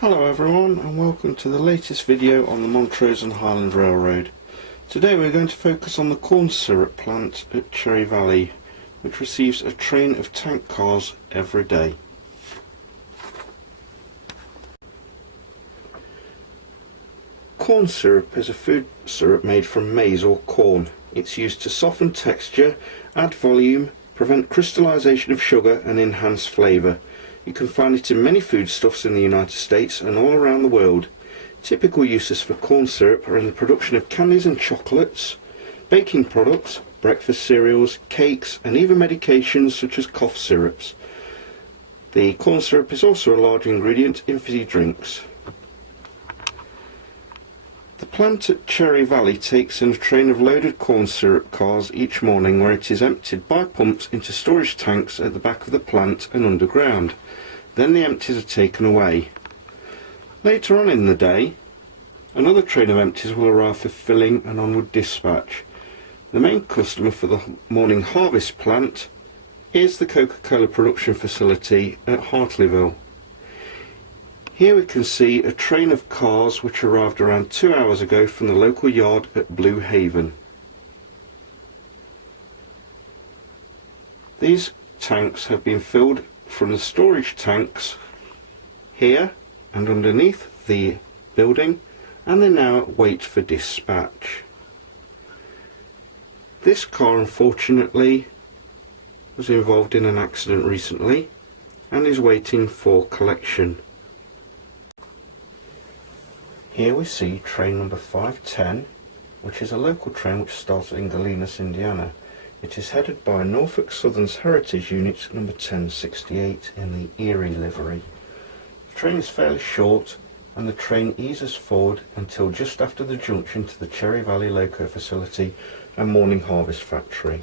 Hello everyone, and welcome to the latest video on the Montrose and Highland Railroad. Today we're going to focus on the corn syrup plant at Cherry Valley, which receives a train of tank cars every day. Corn syrup is a food syrup made from maize or corn. It's used to soften texture, add volume, prevent crystallization of sugar and enhance flavour. You can find it in many foodstuffs in the United States and all around the world. Typical uses for corn syrup are in the production of candies and chocolates, baking products, breakfast cereals, cakes and even medications such as cough syrups. The corn syrup is also a large ingredient in fizzy drinks. The plant at Cherry Valley takes in a train of loaded corn syrup cars each morning, where it is emptied by pumps into storage tanks at the back of the plant and underground. Then the empties are taken away. Later on in the day, another train of empties will arrive for filling and onward dispatch. The main customer for the morning harvest plant is the Coca-Cola production facility at Hartleyville. Here we can see a train of cars which arrived around 2 hours ago from the local yard at Blue Haven. These tanks have been filled from the storage tanks here and underneath the building, and they now wait for dispatch. This car unfortunately was involved in an accident recently and is waiting for collection. Here we see train number 510, which is a local train which starts in Galena, Indiana. It is headed by Norfolk Southern's Heritage Unit number 1068 in the Erie livery. The train is fairly short and the train eases forward until just after the junction to the Cherry Valley Loco facility and morning harvest factory.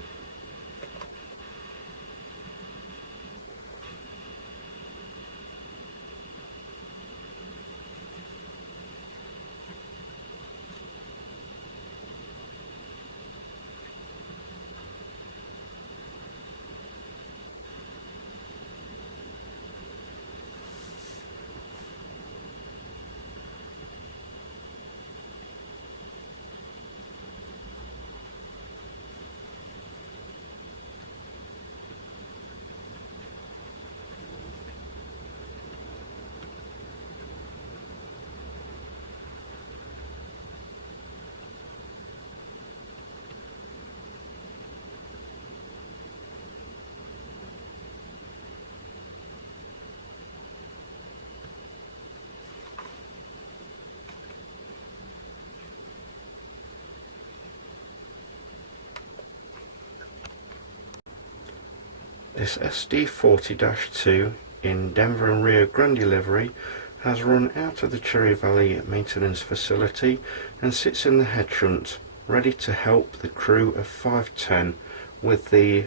This SD40-2 in Denver and Rio Grande livery has run out of the Cherry Valley maintenance facility and sits in the head shunt, ready to help the crew of 510 with the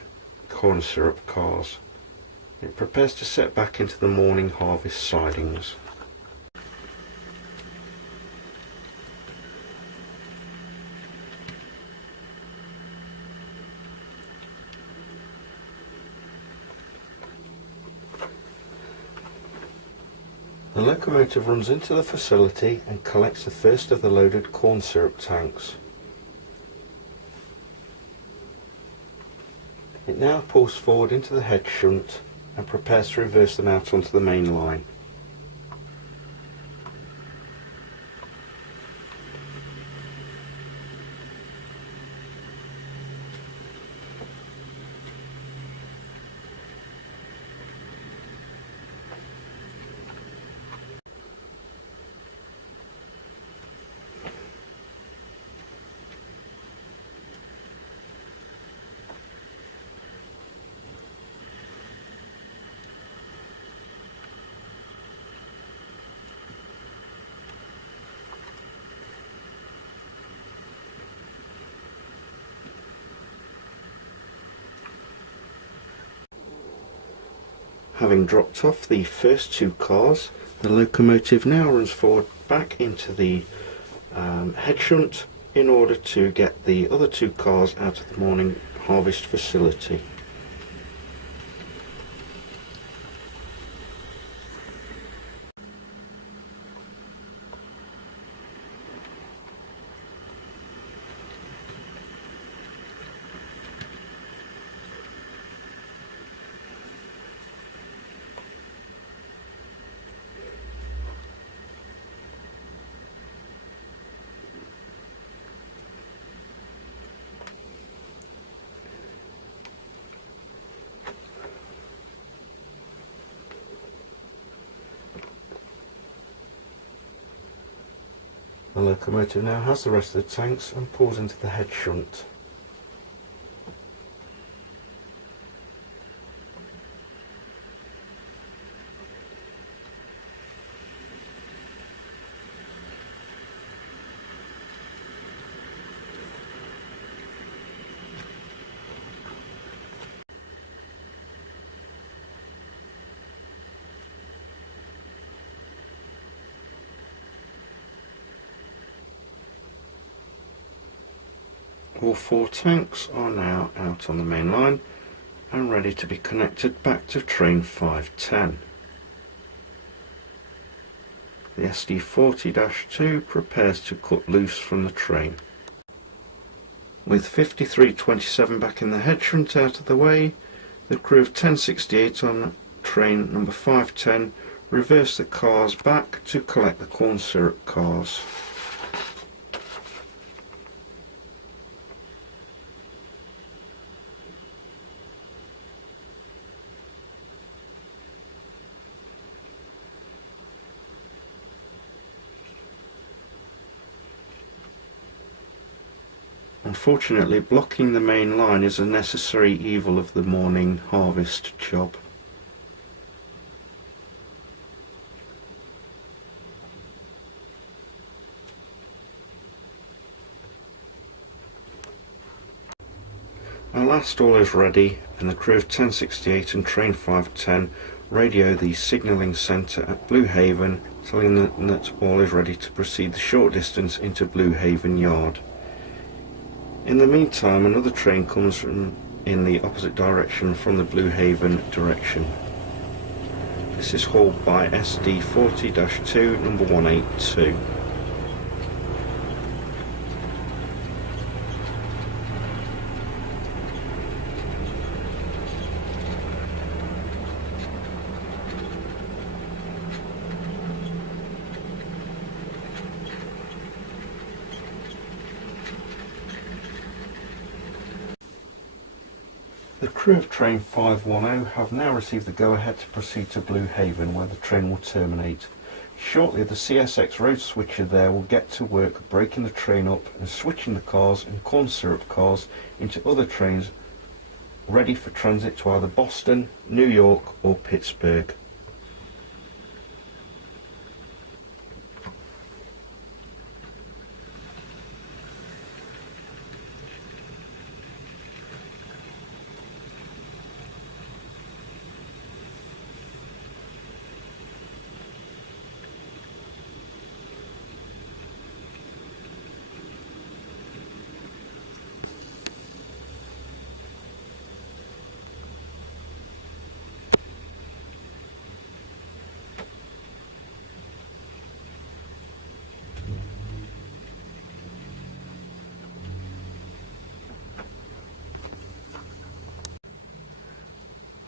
corn syrup cars. It prepares to set back into the morning harvest sidings. The locomotive runs into the facility and collects the first of the loaded corn syrup tanks. It now pulls forward into the head shunt and prepares to reverse them out onto the main line. Having dropped off the first two cars, the locomotive now runs forward back into the head shunt in order to get the other two cars out of the morning harvest facility. The locomotive now has the rest of the tanks and pulls into the head shunt. All 4 tanks are now out on the main line and ready to be connected back to train 510. The SD40-2 prepares to cut loose from the train. With 5327 back in the head shunt out of the way, the crew of 1068 on train number 510 reverse the cars back to collect the corn syrup cars. Unfortunately, blocking the main line is a necessary evil of the morning harvest job. At last all is ready, and the crew of 1068 and train 510 radio the signalling centre at Blue Haven, telling them that all is ready to proceed the short distance into Blue Haven Yard. In the meantime, another train comes in the opposite direction from the Blue Haven direction. This is hauled by SD40-2 number 182. The crew of train 510 have now received the go-ahead to proceed to Blue Haven, where the train will terminate. Shortly the CSX road switcher there will get to work breaking the train up and switching the cars and corn syrup cars into other trains ready for transit to either Boston, New York or Pittsburgh.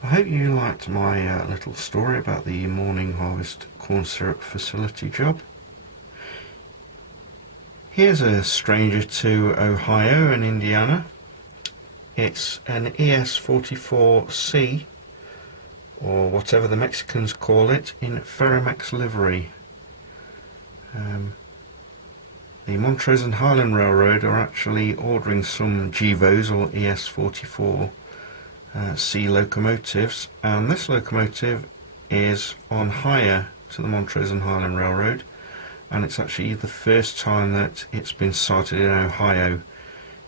I hope you liked my little story about the morning harvest corn syrup facility job. Here's a stranger to Ohio and Indiana. It's an ES44C, or whatever the Mexicans call it, in Ferromex livery. The Montrose and Highland Railroad are actually ordering some GEVOs, or ES44 C locomotives, and this locomotive is on hire to the Montrose and Highland Railroad, and it's actually the first time that it's been sighted in Ohio.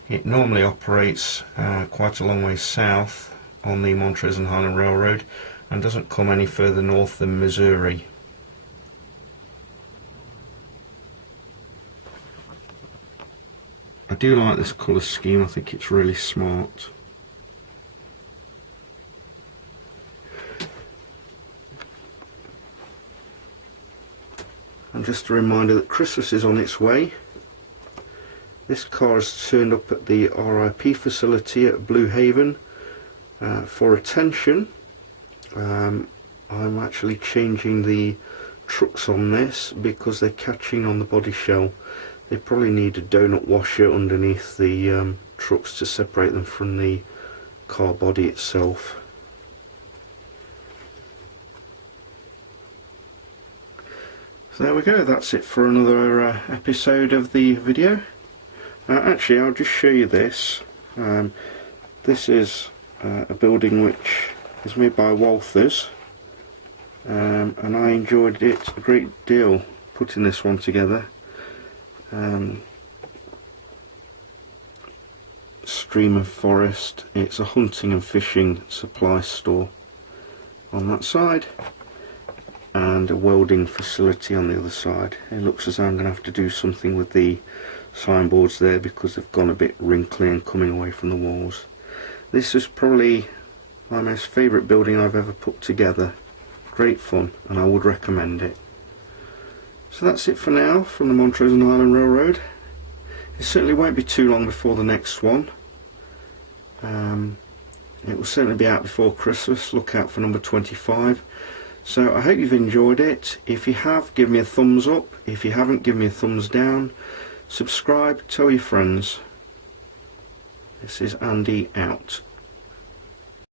It normally operates quite a long way south on the Montrose and Highland Railroad and doesn't come any further north than Missouri. I do like this colour scheme, I think it's really smart. And just a reminder that Christmas is on its way. This car has turned up at the RIP facility at Blue Haven for attention. I'm actually changing the trucks on this because they're catching on the body shell. They probably need a donut washer underneath the trucks to separate them from the car body itself. So there we go, that's it for another episode of the video. Actually, I'll just show you this. This is a building which is made by Walthers, and I enjoyed it a great deal putting this one together. Stream of forest. It's a hunting and fishing supply store on that side, and a welding facility on the other side. It looks as though I'm going to have to do something with the signboards there because they've gone a bit wrinkly and coming away from the walls. This is probably my most favourite building I've ever put together. Great fun, and I would recommend it. So that's it for now from the Montrose and Highland Railroad. It certainly won't be too long before the next one. It will certainly be out before Christmas. Look out for number 25. So I hope you've enjoyed it. If you have, give me a thumbs up. If you haven't, give me a thumbs down. Subscribe, tell your friends. This is Andy out.